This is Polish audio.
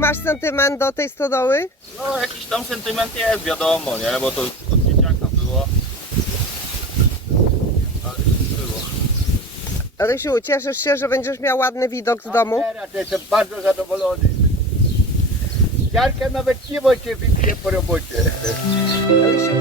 Masz sentyment do tej stodoły? No jakiś tam sentyment jest, wiadomo, nie? Bo to od dzieciaka było. Ale było. Rysiu, cieszysz się, że będziesz miał ładny widok z domu? Teraz jestem bardzo zadowolony. Jarka nawet nie może wypije po robocie. Rysiu,